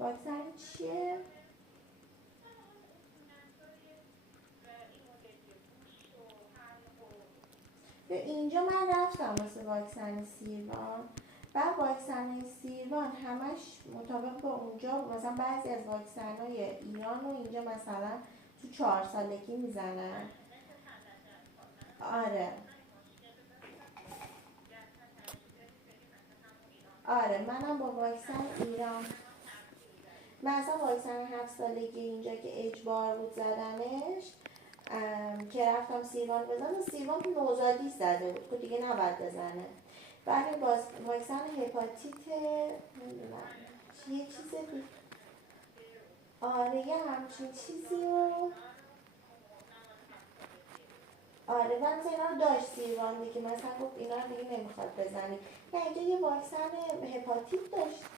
واکسن چیه؟ به اینجا من رفتم واسه واکسن سیروان. بعد واکسن سیروان همش مطابق با اونجا، مثلا بعضی از واکسن‌های ایران رو اینجا مثلا تو 4 سالگی میزنن. آره آره منم با واکسن ایران، مثلا واکسن 7 سالگی اینجا که اجبار بود زدنش، که رفتم سیروان بزنم، سیروان تو نوزادی زده بود که دیگه نباید بزنه. بعد واکسن هپاتیت نمیدونم یه چیز آره یه همچین چیزی رو، آره من اینا رو داشت سیروان دیگه، مثلا گفت اینا رو دیگه نمیخواد بزنی. نه اینجا یه واکسن هپاتیت داشت